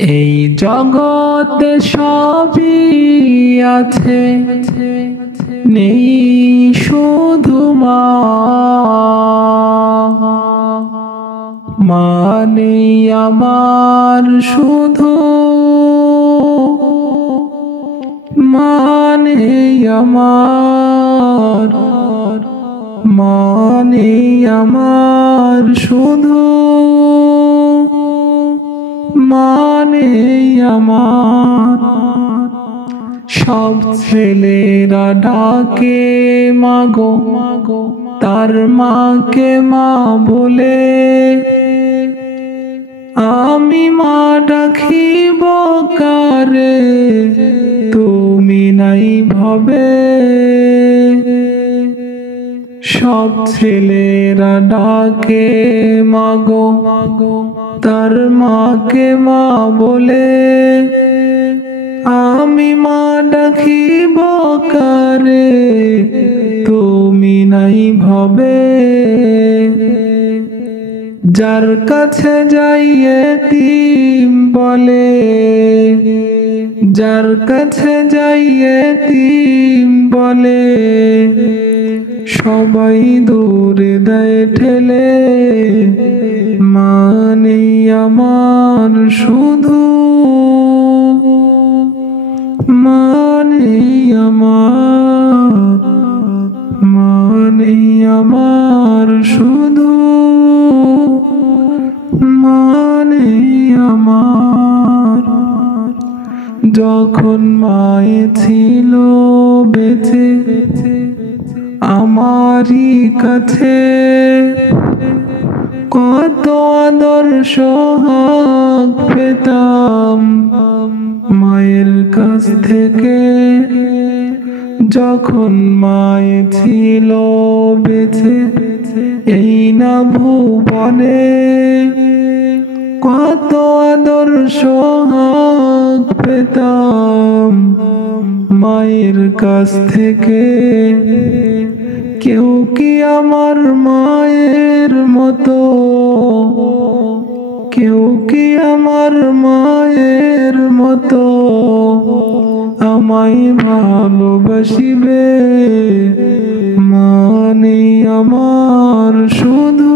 এই জগতে সবই আছে, নেই শুধু মা। মানে আমার শুধু, মানে আমার, মানে আমার শুধু, মানে আমার। সব ছেলেরা ডাকে মাগো, তার মাকে মা বলে। আমি মা ডাকিব কারে, তুমি নাই ভবে। সব ছেলেরা ডাকে মাগো, তার মাকে মা বলে। আমি মা ডাকিব কারে, তুমি নাই ভবে। যার কাছে যাই এতিম বলে, যার কাছে যাই এতিম বলে, সবাই দূরে দেয় ঠেলে। মানে আমার শুধু, মানে আমার, মানে আমার শুধু, মানে আমার। যখন মায়ে ছিল বেঁচে আমারই কাছে, কত আদর সোহাগ পেতাম মায়ের কাছ থেকে। যখন মায়ে ছিল বেঁচে এই না ভুবনে, কত আদর সোহাগ পেতাম মায়ের কাছ থেকে। কেউ কি আমার মায়ের মতো, কেউ কি আমার মায়ের মতো আমায় ভালোবাসিবে? মানে আমার শুধু।